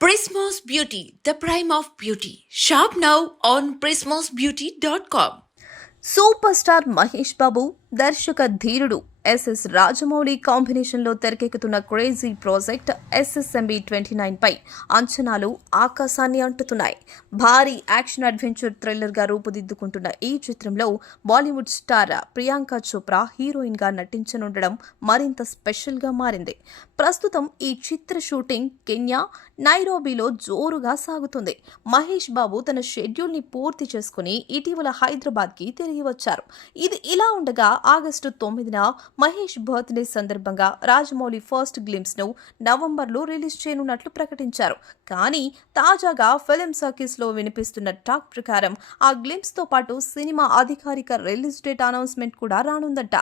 Prismos Beauty, the prime of beauty. Shop now on prismosbeauty.com. Super star Mahesh Babu దర్శక ధీరుడు SS Rajamouli కాంబినేషన్లో తెరకెక్కుతున్న crazy project SSMB 29 పై అంచనాలు ఆకాశాన్ని అంటుతున్నాయి. భారీ యాక్షన్ అడ్వెంచర్ థ్రిల్లర్గా రూపుదిద్దుకుంటున్న ఈ చిత్రంలో బాలీవుడ్ స్టార్ ప్రియాంక చోప్రా హీరోయిన్గా నటించనుండడం మరింత స్పెషల్గా మారింది. ప్రస్తుతం ఈ చిత్ర షూటింగ్ కెన్యా నైరోబీలో జోరుగా సాగుతుంది. మహేష్ బాబు తన షెడ్యూల్ని పూర్తి చేసుకుని ఇటీవల హైదరాబాద్కి తిరిగి వచ్చారు. ఇది ఇలా ఉండగా ఆగస్టు 9న మహేష్ బర్త్డే సందర్భంగా రాజమౌళి ఫస్ట్ గ్లిమ్స్ ను నవంబర్లో రిలీజ్ చేయనున్నట్లు ప్రకటించారు. కానీ తాజాగా ఫిల్మ్ సర్కిల్స్ లో వినిపిస్తున్న టాక్ ప్రకారం ఆ గ్లిమ్స్ తో పాటు సినిమా అధికారిక రిలీజ్ డేట్ అనౌన్స్మెంట్ కూడా రానుందట.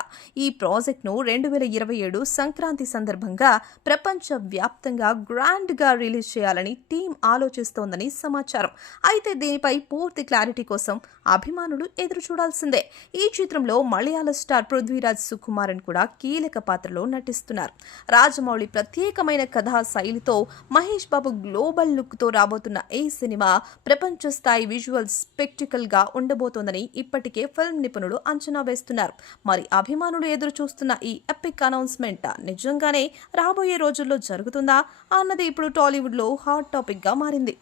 ఈ ప్రాజెక్ట్ ను 2027 సంక్రాంతి సందర్భంగా ప్రపంచ వ్యాప్తంగా గ్రాండ్ గా రిలీజ్ చేయాలని టీం ఆలోచిస్తోందని సమాచారం. అయితే దీనిపై పూర్తి క్లారిటీ కోసం అభిమానులు ఎదురు చూడాల్సిందే. ఈ చిత్రంలో మలయాళ స్టార్ పృథ్వీరాజ్ సుకుమారన్ కూడా కీలక పాత్రలో నటిస్తున్నారు. రాజమౌళి ప్రత్యేకమైన కథా శైలితో మహేష్ బాబు గ్లోబల్ లుక్ తో రాబోతున్న ఈ సినిమా ప్రపంచ స్థాయి విజువల్ స్పెక్టికల్ గా ఉండబోతోందని ఇప్పటికే ఫిల్మ్ నిపుణులు అంచనా వేస్తున్నారు. మరి అభిమానులు ఎదురు చూస్తున్న ఈ ఎపిక్ అనౌన్స్మెంట్ నిజంగానే రాబోయే రోజుల్లో జరుగుతుందా అన్నది ఇప్పుడు టాలీవుడ్ లో హాట్ టాపిక్ గా మారింది.